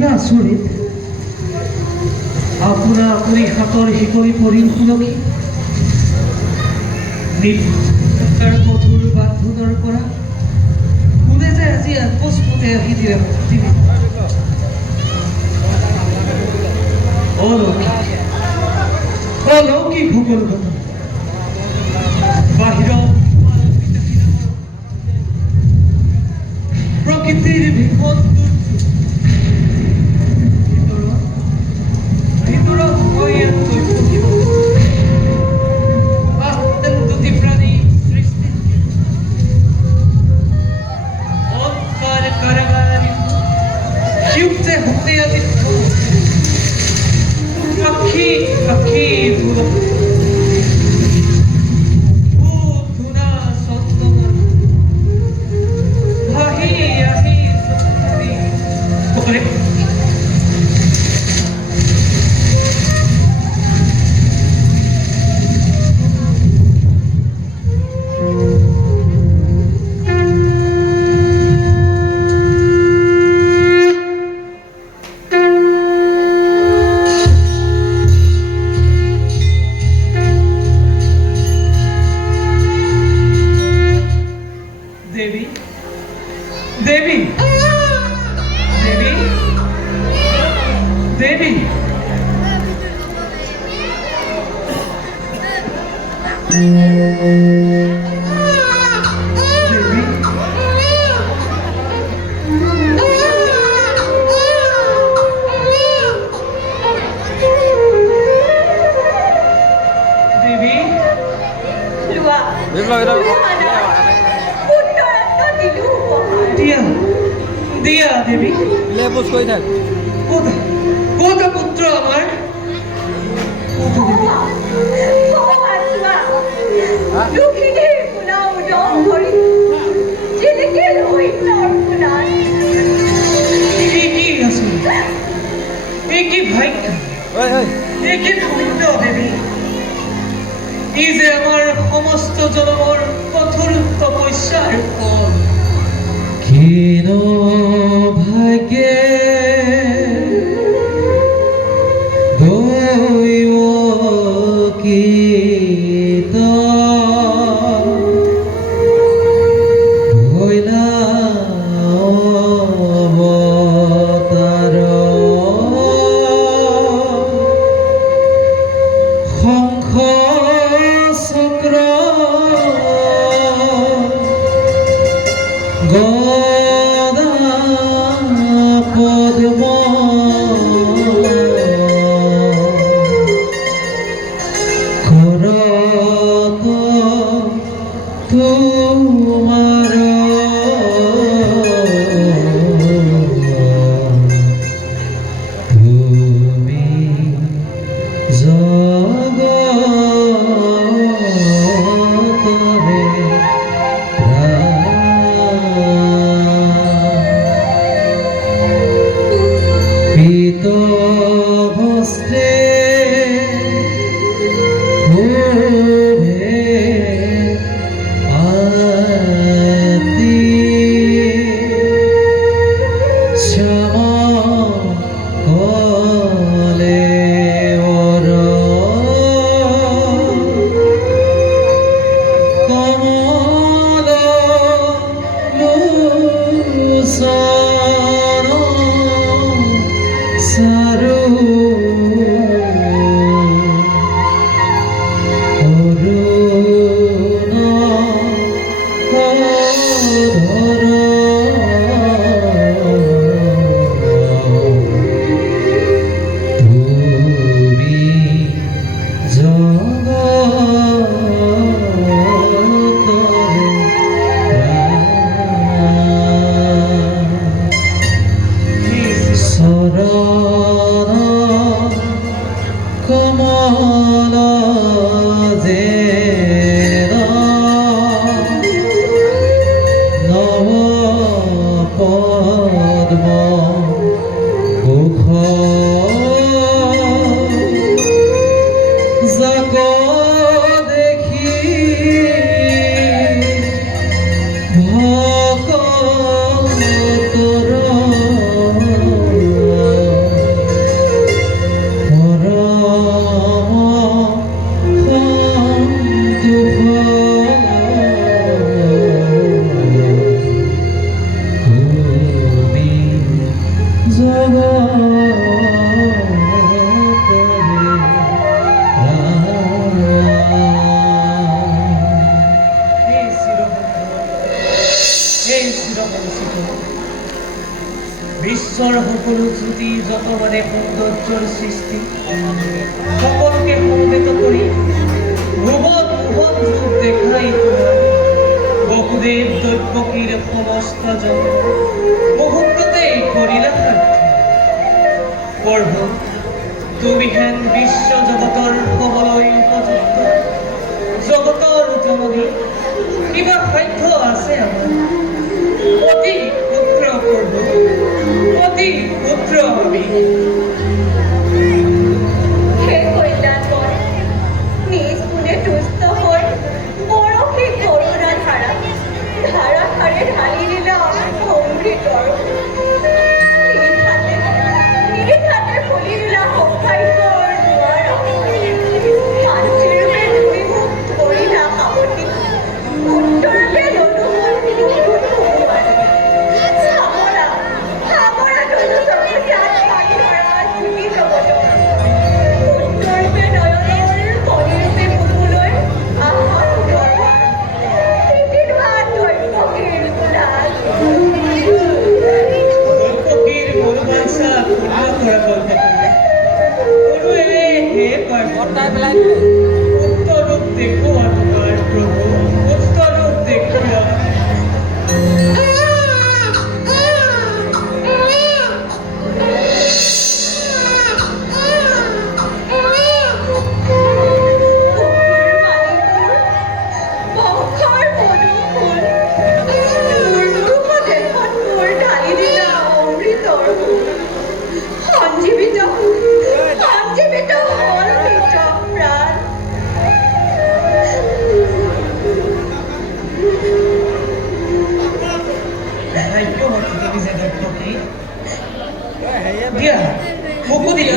দেখিলা আচৰিত আপোনা আপুনি হাতৰ শিকৰি পৰিল সুলকি নিতাৰ মধুৰ বান্ধোনৰ পৰা কোনে যে আজি আকস্মাতে আহি দিলে অলৌকিক সকলো ঘটনা বাহিৰত প্ৰকৃতিৰ ভীষণ ভিতৰত মই ইয়াত দুটি প্ৰাণী সৃষ্টি অন্তৰ কাৰাগাৰী শিৱজে হত্যা Aqui, Devi. দিয়া দেবী লেবুস কই থাক কোথা পুত্র আমার দুঃখিনী পুলাও জল ধরি ছেলেকে রহিত অর্পণান কি আছে কি ভাগ্য কি পুণ্য দেবী এই যে আমার সমস্ত জনমৰ কঠোৰ তপস্যাৰ ফল ক্ষীণ ভাগ্যে দৈব কীত হইলা অবতাৰ শঙ্খ চক্ৰ পদ্ম করত তোমার তুমি জগতরে পীত বস্ত্রে শোভে আতি শ্যাম কলে কমল লোচন সারু অরুণ ধর তুমি শরণ কমল যে নব পদ্ম মুখ যাক দেখি ভকতৰ এই চিৰবঞ্চিত বিশ্বৰ সকলো জ্যোতি যত মানে সৌন্দৰ্যৰ সৃষ্টি সকলোকে সমবেত কৰি ভুৱন মোহন ৰূপ দেখাই তোমাৰ বসুদেৱ দৈৱকীৰ সমস্ত জন্ম মুহূৰ্ততেই কৰিলা সাৰ্থী। প্ৰভু তুমি হেন বিশ্ব জগতৰ কবলৈ উপযুক্ত জগতৰ জননী কিবা সাধ্য আছে আমাৰ অতি পুত্ৰ প্ৰভু অতি পুত্ৰ আমি হে কল্যাণকৰ নিজ গুণে তুষ্ট হৈ পৰশী কৰুণা ধাৰা ধাৰে ঢালি দিলা অমৃতৰ নিজ হাতে খুলি দিলা সৌভাগ্যৰ দুৱাৰ শান্তিৰূপে তুমি মোক কৰিলা সাৱটি উত্তৰূপে ললো নতুন সোমোৱাৰ সামৰা ললো চকুত পানী ধৰা জুলি জগতৰ উত্তৰূপে নয়নৰ কণীৰূপে বুকুলৈ আহা ধৰা পৃথিৱীৰ দৈৱকীৰ কোলাত দৈৱকীৰ মনোবাঞ্ছা পূৰ্ণ কৰা কল্পনা কৰোৱে হে পাৰ্বতী উত্তৰূপ দেখুওৱা তোমাৰ প্ৰভু উত্তৰূপ দেখুওৱা ভাগ্যৱতী তুমি যে দৈৱকী দিয়া মোকো দিয়া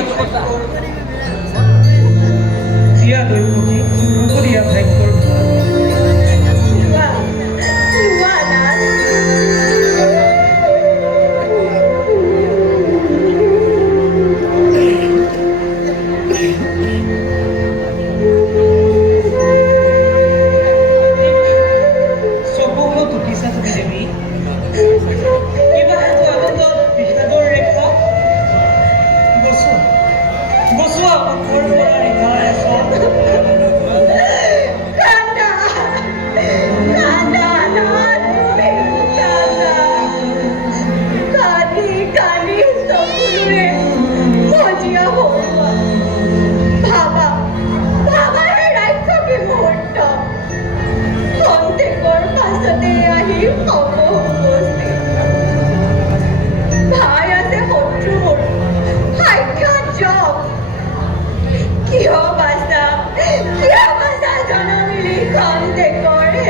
দিয়া দৈৱকী মোকো দিয়া ভাগ্যৰ চকুলো টুকিছা তুমি দেৱী কিবা এটা আনন্দত বিষাদৰ ৰেখা বচোৱা মুখৰ পৰা ৰেখাৰে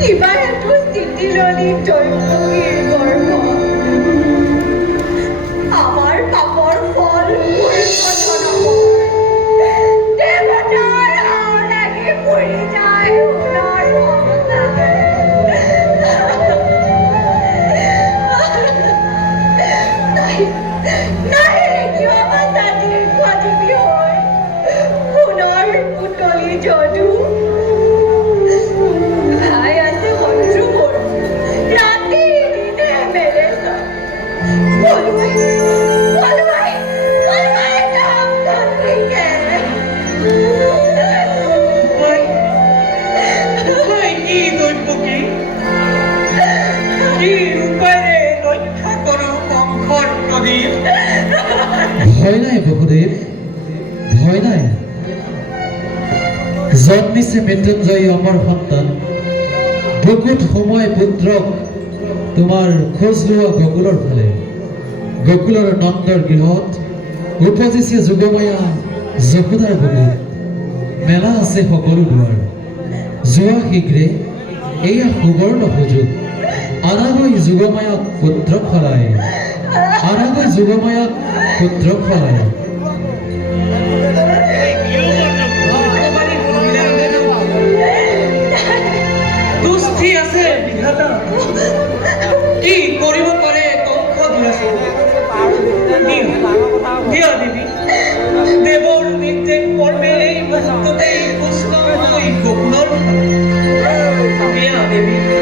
কিবা একো স্থিতি ললি দৈৱকীৰ গৰ্ভ আমাৰ পাপৰ ফল দেৱতাৰ হাও লাগি পৰি যায় সোণৰ পুতলি যদু ভয় নাই বসুদেৱ ভয় নাই জন্মিছে মৃত্যুঞ্জয়ী অমৰ সন্তান বুকুত সময় পুত্ৰক তোমাৰ খোজ লোৱা গকুলৰ ফালে গকুলৰ নন্দৰ গৃহত উপজিছে যুগময়া যশোদাৰ বুকুত মেলা আছে সকলো দুৱাৰ যোৱা শীঘ্ৰে এয়া সুবৰ্ণ সুযোগ আনাগৈ যুগময়াক পুত্ৰক সলাই আনাগৈ যুগময়াক পুত্ৰক সলাই দুষ্টি আছে বিধাতা কি কৰিব পাৰে কংস দিয়া দেৱী দেৱৰ নিৰ্দেশ কৰ্মে এই মুহূৰ্ততেই পুষ্প গকুলৰ দিয়া দেৱী